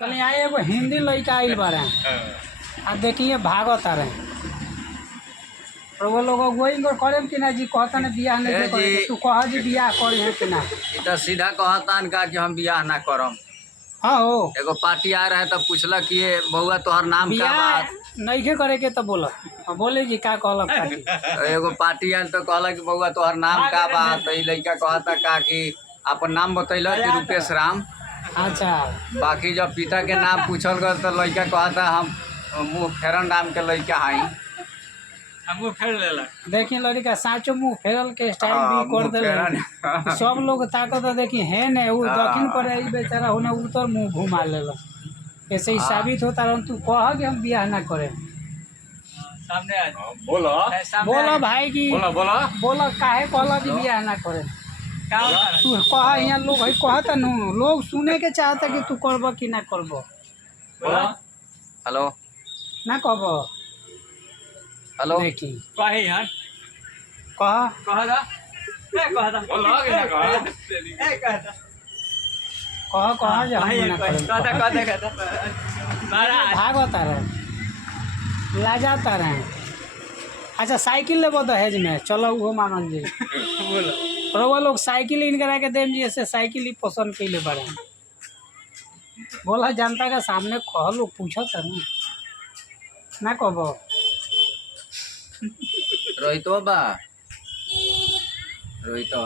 कल यहाँ एगो हिंदी लड़का आइल बारे आ देखिए भागत आ रहे और वो लोग गोइंग करे कि ना जी कहता ना बियाह नहीं करे तू कह जी बियाह करे है कि ना तो सीधा कहतान का कि हम बियाह ना करम। हाँ हो एगो पार्टी आ रहा है तब पूछला कि ये बउआ तोहर नाम का बा। बियाह नहीं करे के तो बोला बोले जी का कहलक पार्टी तो एगो पार्टी आयल तो कहला कि बउआ तोहर नाम का बा। तो ई लड़का कहता का कि अपन नाम बतैला कि रूपेश राम। अच्छा बाकी जब पिता के नाम पूछल गल तो लड़का कहता हम मुँह फेरन नाम के लड़का हई। मुँह फेर लेला देखिए लड़का साचो मुँह फेरल के स्टाइल भी कर दिल सब लोग ताकत देखी है ने वो दक्षिण कोरिया बेचारा होने उतर मुँह घुमा लेला ऐसे ही साबित होता रह तू कह कि हम बियाह ना करें सामने आ बोलो बोलो भाई की बोलो बोलो बोलो काहे कहला कि बियाह ना करे क्या होता है तू कह यहाँ लोग है कहता नु लोग सुने के चाहता कि तू करब कि ना करब बोलो हेलो ना कहब हेलो देखी कहे यार कह कहा था कहा था बोलो कि ना कहा कह जे हम ना करें कहता महाराज भागता रहे लाजाता रहे अच्छा साइकिल लेबो दहेज में चलो वो मानल जी बोलो और वो लोग साइकिल इन करा के देम जी ऐसे साइकिल ही पसंद कैले बड़े बोला जनता का सामने कह लोग पूछो था ना कहब रोहितो बा रोहितो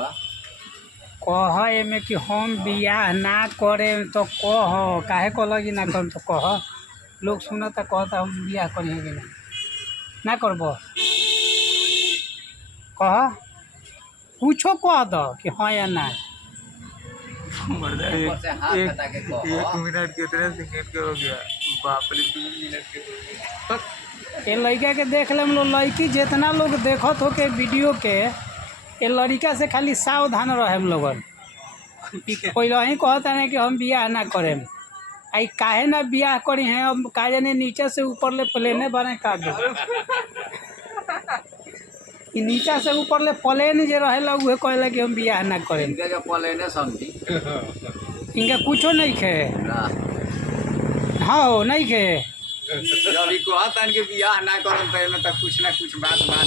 कह एमे कि हम बियाह ना करे तो कह काहे कहल कि ना करम तो कह लोग सुनता कहता हम बियाह करें कि ना करब कह पूछो कह दो कि हाँ या ना ऊपर से हाथ हटा के कहो। मिनट कितने सेकंड के हो गया बाप रे 2 मिनट के हो गया ये लड़का के देख ले लोग लड़की जितना लोग देखत हो के वीडियो के ये लड़का से खाली सावधान रहे हम लोगन पहले ही कहता नहीं कि हम बियाह ना करें आई काहे ना बियाह करी हैं अब का जाने नीचे से ऊपर ले प्लेने बने का दो ई नीचा से ऊपर ले प्लेन जे रहेला उहे कहला कि हम बियाह ना करें इनके जो पलेने समझी इनका कुछो नहीं खे ना हाँ हो नहीं खे जब ई कहतान कि बियाह ना करम तो एमे तो कुछ ना कुछ बात बात